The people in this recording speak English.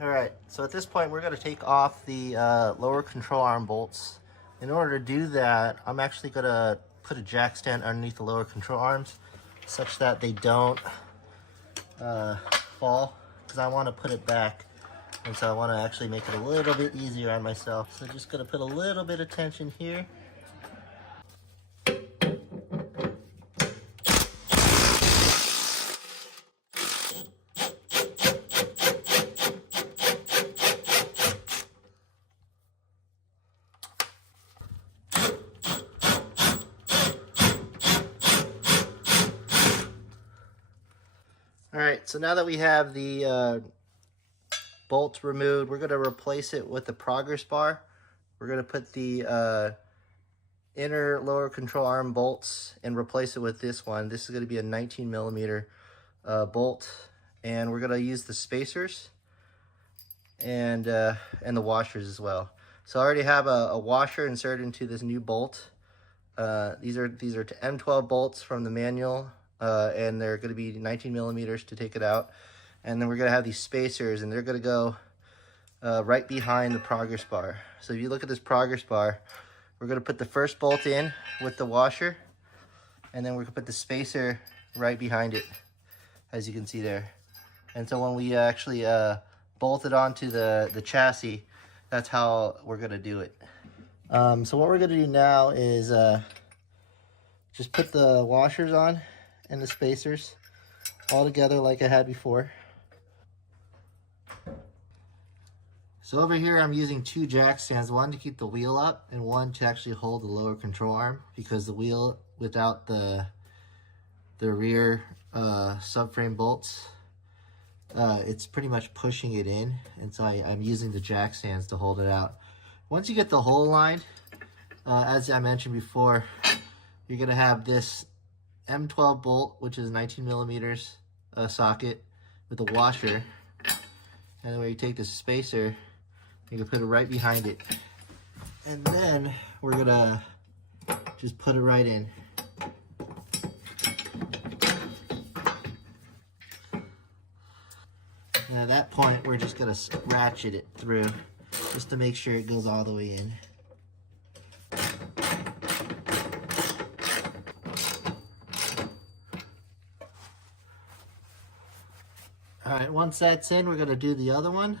All right, so at this point we're going to take off the lower control arm bolts. In order to do that, I'm actually going to put a jack stand underneath the lower control arms such that they don't fall, because I want to put it back, and so I want to actually make it a little bit easier on myself. So just going to put a little bit of tension here. All right, so now that we have the bolts removed, we're going to replace it with the progress bar. We're going to put the inner lower control arm bolts and replace it with this one. This is going to be a 19 millimeter bolt, and we're going to use the spacers and the washers as well. So I already have a washer inserted into this new bolt. These are M12 bolts from the manual. And they're going to be 19 millimeters to take it out. And then we're going to have these spacers, and they're going to go right behind the progress bar. So if you look at this progress bar, we're going to put the first bolt in with the washer, and then we're going to put the spacer right behind it, as you can see there. And so when we actually bolt it onto the chassis, that's how we're going to do it. So what we're going to do now is just put the washers on and the spacers all together like I had before. So over here I'm using two jack stands, one to keep the wheel up and one to actually hold the lower control arm, because the wheel without the rear subframe bolts, it's pretty much pushing it in, and so I'm using the jack stands to hold it out. Once you get the hole lined, as I mentioned before, you're going to have this M12 bolt, which is 19 millimeters socket with a washer, and then when you take the spacer, you can put it right behind it, and then we're gonna just put it right in. And at that point, we're just gonna ratchet it through just to make sure it goes all the way in. All right, once that's in, we're going to do the other one.